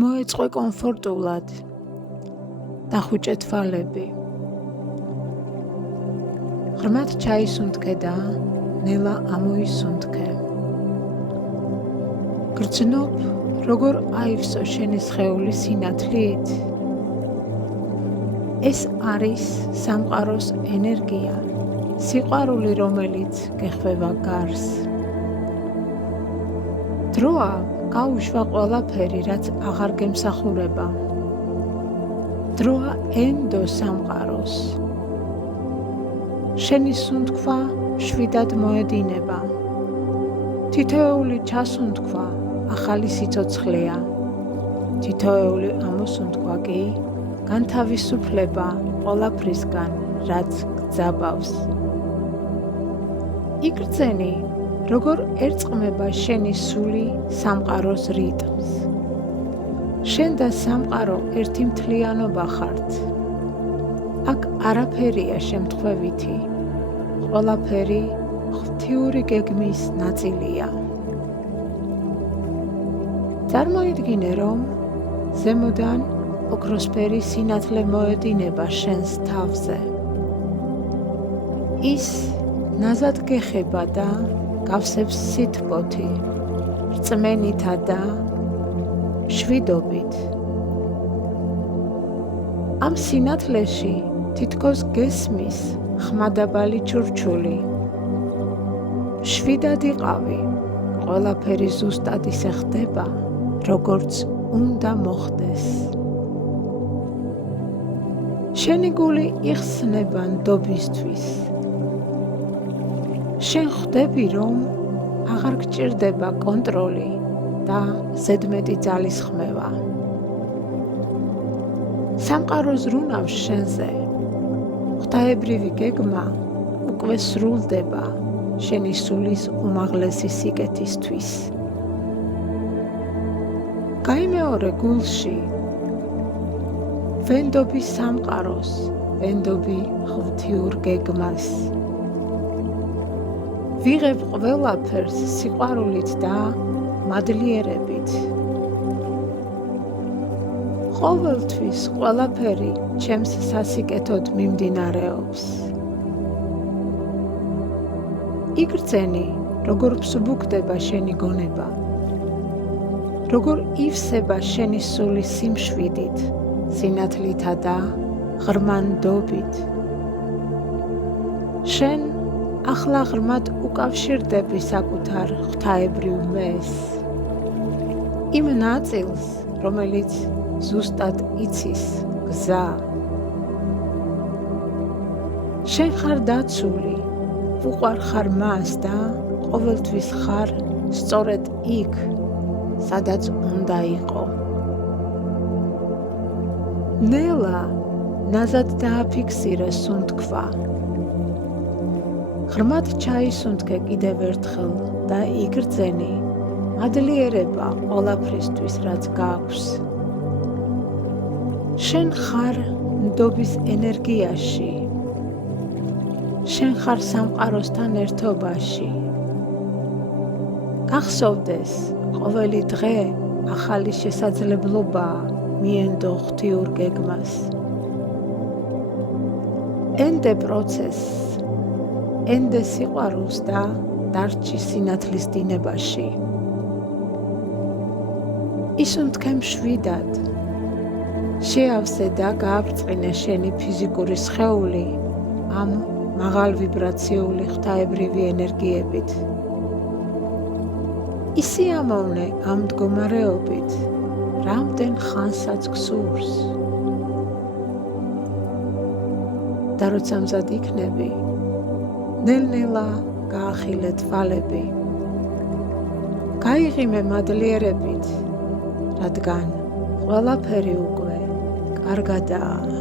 მოეწყო კომფორტულად, დახუჭე თვალები. ღრმად ჩაისუნთქე და ნელა ამოისუნთქე. გრძნობ, როგორ აივსო შენი სხეული სინათლით. ეს არის სამყაროს ენერგია, სიყვარული, რომელიც გეხვევა გარს. დროა გაუშვა ყველაფერი, რაც აღარ გემსახურება. დროა ენდო სამყაროს. შენი სუნთქვა შვიდად მოედინება. თითოეული ჩასუნთქვა ახალი სიცოცხლეა. თითოეული ამოსუნთქვა კი განთავისუფლება ყველაფრისგან, რაც გძაბავს. იგრძენი, როგორ ერწყმება შენი სული სამყაროს რიტმს. შენ და სამყარო ერთი მთლიანობა ხართ. აქ არაფერია შემთხვევითი, ყველაფერი ღვთიური გეგმის ნაწილია. წარმოიდგინე, რომ ზემოდან ოქროსფერი სინათლე მოედინება შენს თავზე. ის ნაზად გეხება და გავსებს სითბოთი, რწმენითა და შვიდობით. ამ სინათლეში თითქოს გესმის ხმადაბალი ჩურჩული. შვიდად იყავი, ყველაფერი ზუსტად ისე ხდება, როგორც უნდა მოხდეს. შენი გული იხსნება ნდობისთვის. შენ ხვდები, რომ აღარ გჭირდება კონტროლი და ზედმეტი ძალისხმევა. სამყარო ზრუნავს შენზე. ღვთაებრივი გეგმა უკვე სრულდება შენი სულის უმაღლესი სიკეთისთვის. გაიმეორე გულში. ვენდობი სამყაროს, ვენდობი ღვთიურ გეგმას. ვიღებ ყველაფერს სიყვარულით და მადლიერებით. ყოველთვის ყველაფერი ჩემს სასიკეთოდ მიმდინარეობს. იგრძენი, როგორ მსუბუქდება შენი გონება. როგორ ივსება შენი სული სიმშვიდით, სინათლითა და ღრმა ნდობით. შენ ახლა ღრმად უკავშირდები საკუთარ ღვთაებრივ მეს. იმ ნაწილს, რომელიც ზუსტად იცის გზა. შენ ხარ დაცული, უყვარ ხარ მას და ყოველთვის ხარ სწორედ იქ, სადაც უნდა იყო. ნელა ნაზად დააფიქსირე სუნთქვა. ღრმად ჩაისუნთქე კიდევ ერთხელ და იგრძენი მადლიერება ყველაფრისთვის, რაც გაქვს. შენ ხარ ნდობის ენერგიაში. შენ ხარ სამყაროსთან ერთობაში. გახსოვდეს, ყოველი დღე ახალი შესაძლებლობაა მიენდო ღვთიურ გეგმას. ენდე პროცესს, ენდე სიყვარულს და დარჩი სინათლის დინებაში. ისუნთქე მშვიდად. შეავსე და გააბრწყინე შენი ფიზიკური სხეული ამ მაღალვიბრაციული ღვთაებრივი ენერგიებით. ისიამოვნე ამ მდგომარეობით, რამდენ ხანსაც გსურს. და როცა მზად იქნები, ნელ-ნელა გაახილე თვალები. გაიღიმე მადლიერებით, რადგან ყველაფერი უკვე კარგადაა.